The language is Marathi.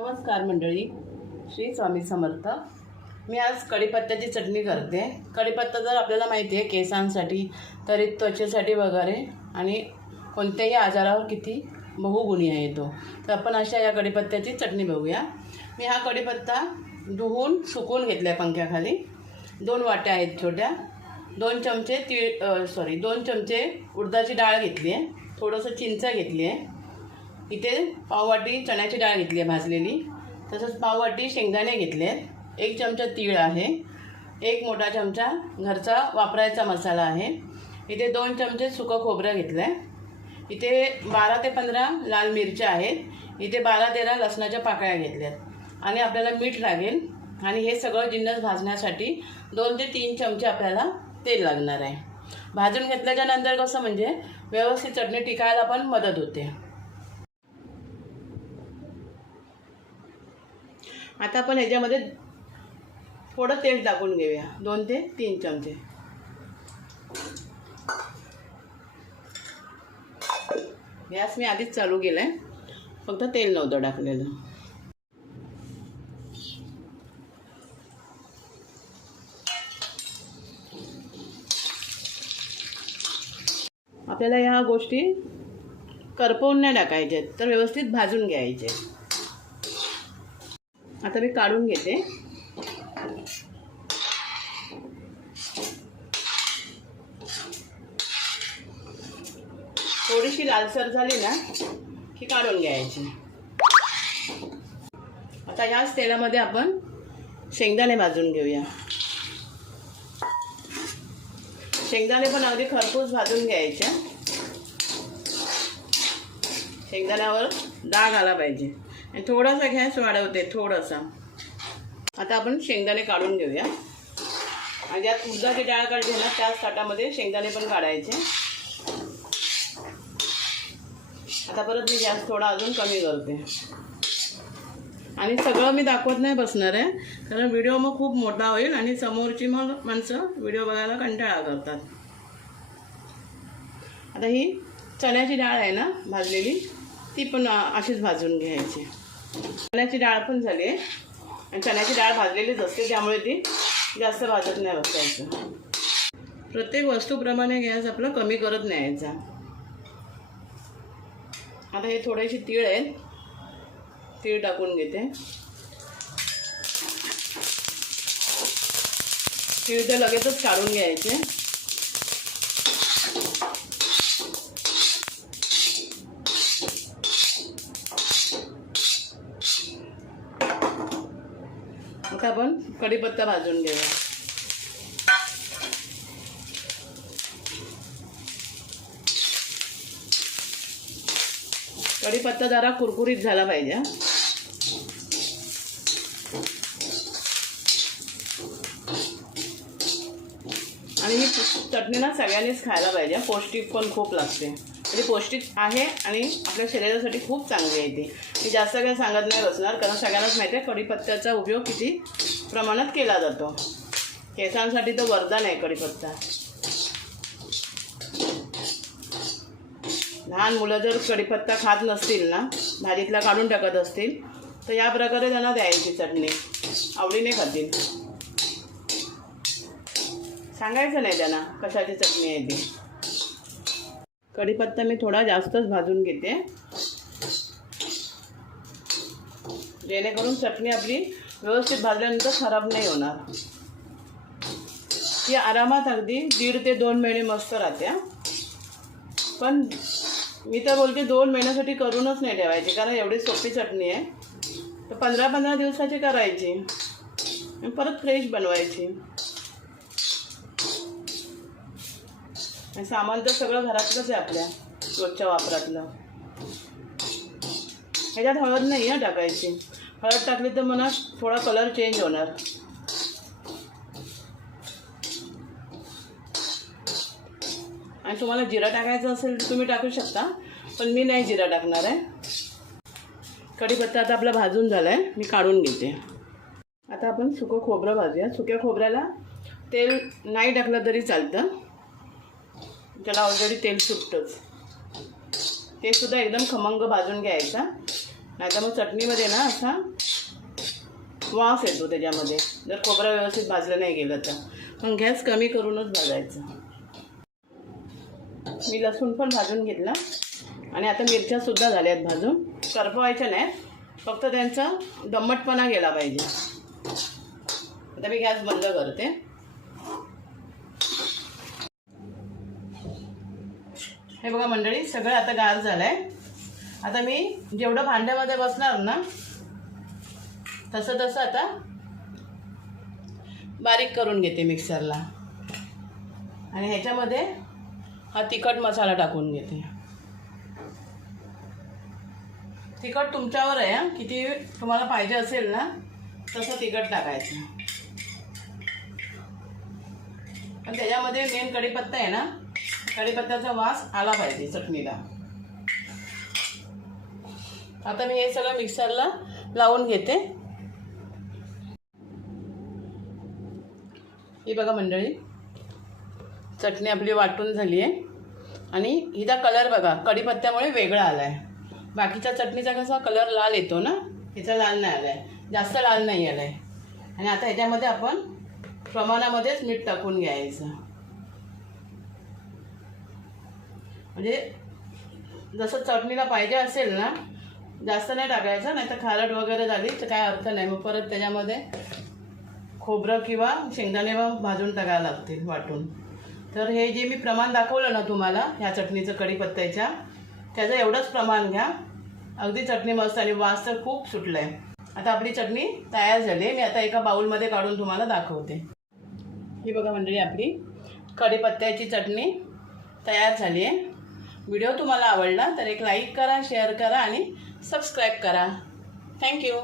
नमस्कार मंडळी. श्री स्वामी समर्थ. मी आज कढीपत्त्याची चटणी करते. कढीपत्ता जर आपल्याला माहिती आहे केसांसाठी तरी त्वचेसाठी वगैरे आणि कोणत्याही आजारावर किती बहुगुणी आहे तो. तर आपण अशा या कढीपत्त्याची चटणी बघूया. मी हा कढीपत्ता धुवून सुकवून घेतला आहे पंख्याखाली. दोन वाट्या आहेत छोट्या. दोन चमचे तीळ सॉरी दोन चमचे उडदाची डाळ घेतली आहे. थोडंसं चिंच घेतली आहे. इथे पाववाटी चण्याची डाळ घेतली आहे भाजलेली. तसंच पाववाटी शेंगदाणे घेतले आहेत. एक चमचा तीळ आहे. एक मोठा चमचा घरचा वापरायचा मसाला आहे. इथे दोन चमचे सुकं खोबरं घेतलं आहे इथे बारा ते पंधरा लाल मिरच्या आहेत. इथे बारा तेरा लसणाच्या पाकळ्या घेतल्यात आणि आपल्याला मीठ लागेल. आणि हे सगळं जिन्नस भाजण्यासाठी दोन ते तीन चमचे आपल्याला तेल लागणार आहे. भाजून घेतल्याच्या नंतर कसं म्हणजे व्यवस्थित चटणी टिकायला पण मदत होते. आता आपण ह्याच्यामध्ये थोडं तेल टाकून घेऊया. दोन ते तीन चमचे. गॅस मी आधीच चालू केला आहे फक्त तेल नव्हतं टाकलेलं. आपल्याला ह्या गोष्टी करपवून नाही टाकायच्या आहेत तर व्यवस्थित भाजून घ्यायचे. आता मी काढून घेते. थोडीशी लालसर झाली ना की काढून घ्यायची. आता ह्याच तेलामध्ये आपण शेंगदाणे भाजून घेऊया. शेंगदाणे पण अगदी खरपूस भाजून घ्यायचे. शेंगदाण्यावर डाग आला पाहिजे. आणि थोडासा गॅस वाढवते थोडासा. आता आपण शेंगदाणे काढून घेऊया. आणि ज्यात उडदाची डाळ काढली ना त्याच ताटामध्ये शेंगदाणे पण काढायचे. आता परत मी गॅस थोडा अजून कमी करते. आणि सगळं मी दाखवत नाही बसणार आहे कारण व्हिडिओ मग खूप मोठा होईल आणि समोरची मग माणसं व्हिडिओ बघायला कंटाळा करतात. आता ही चण्याची डाळ आहे ना भाजलेली ती पण अशीच भाजून घ्यायची. चण्याची डाळ पण झाली आहे. आणि चण्याची डाळ भाजलेलीच असते त्यामुळे ती जास्त भाजत नाही बसायचं. प्रत्येक वस्तूप्रमाणे गॅस आपला कमी करत न्यायचा आता हे थोडेसे तीळ आहेत. तीळ टाकून घेते. तीळ तर लगेचच काढून घ्यायचे. आपण कढीपत्ता भाजून घेऊया. कढीपत्ता जरा कुरकुरीत झाला पाहिजे आणि ही चटणी ना सगळ्यांनीच खायला पाहिजे पौष्टिक पण खूप लागते. म्हणजे पौष्टिक आहे आणि आपल्या शरीरासाठी खूप चांगली आहे ती. मी जास्त काही सांगत नाही बसणार कारण सगळ्यांनाच माहिती आहे कढीपत्त्याचा उपयोग किती प्रमाणात केला जातो. केसांसाठी तर वरदान आहे कढीपत्ता. लहान मुलं जर कढीपत्ता खात नसतील ना भाजीतला काढून टाकत असतील तर या प्रकारे त्यांना द्यायची चटणी. आवडीने खातील. सांगायचं नाही त्यांना कशाची चटणी आहे ती. कढीपत्ता मी थोडा जास्तच भाजून घेते. जेणेकरून चटणी आपली व्यवस्थित भाजल्यानंतर खराब नाही होणार. ती आरामात अगदी दीड ते दोन महिने मस्त राहते. पण मी तर बोलते दोन महिन्यासाठी करूनच नाही ठेवायची कारण एवढी सोपी चटणी आहे. तर पंधरा पंधरा दिवसाची करायची. परत फ्रेश बनवायची. आणि सामान तर सगळं घरातलंच आहे आपल्या रोजच्या वापरातलं. ह्याच्यात हळद नाही आहे टाकायची. हळद टाकली तर मला थोडा कलर चेंज होणार. आणि तुम्हाला जिरा टाकायचं असेल तर तुम्ही टाकू शकता पण मी नाही जिरा टाकणार आहे. कढीपत्ता आता आपला भाजून झाला आहे मी काढून घेते. आता आपण सुकं खोबरं भाजूया. सुक्या खोबऱ्याला तेल नाही टाकलं तरी चालतं. त्याला ऑलरेडी तेल सुटतंच. ते सुद्धा एकदम खमंग भाजून घ्यायचा. नाहीतर मग चटणीमध्ये ना असा वास येतो त्याच्यामध्ये. जर खोबरं व्यवस्थित भाजलं नाही गेलं तर. मग गॅस कमी करूनच भाजायचा. मी लसूण पण भाजून घेतला. आणि आता मिरच्यासुद्धा झाल्यात भाजून. करपवायच्या नाहीत. फक्त त्यांचा दम्मटपणा गेला पाहिजे. आता मी गॅस बंद करते. हे बघा मंडळी सगळं आता गार झालं आहे आता मी जेवढं भांड्यामध्ये बसणार ना तसं तसं आता बारीक करून घेते मिक्सरला. आणि ह्याच्यामध्ये हा तिखट मसाला टाकून घेते. तिखट तुमच्यावर आहे किती तुम्हाला पाहिजे असेल ना तसं तिखट टाकायचं. पण त्याच्यामध्ये मेन कढीपत्ता आहे ना कढीपत्त्याचा वास आला पाहिजे चटणीला. आता मी हे सगळं मिक्सरला लावून घेते. ही बघा मंडळी चटणी आपली वाटून झाली आहे आणि हिचा कलर बघा कढीपत्त्यामुळे वेगळा आला आहे बाकीच्या चटणीचा कसा कलर लाल येतो ना हिचा लाल नाही आला आहे जास्त लाल नाही आला आहे आणि आता ह्याच्यामध्ये आपण प्रमाणामध्येच मीठ टाकून घ्यायचं. म्हणजे जसं चटणीला पाहिजे असेल ना जास्त नाही टाकायचं नाही तर खारट वगैरे झाली तर काय अर्थ नाही. मग परत त्याच्यामध्ये खोबरं किंवा शेंगदाणे मग भाजून टाकायला लागतील वाटून. तर हे जे मी प्रमाण दाखवलं ना तुम्हाला ह्या चटणीचं कढीपत्त्याच्या त्याचं एवढंच प्रमाण घ्या. अगदी चटणी मस्त आणि वास तर खूप सुटलं आहे आता आपली चटणी तयार झाली आहे. मी आता एका बाऊलमध्ये काढून तुम्हाला दाखवते. ही बघा मंडळी आपली कढीपत्त्याची चटणी तयार झाली आहे. व्हिडिओ तुम्हाला आवडला तर एक लाईक करा शेअर करा आणि सबस्क्राईब करा. थँक्यू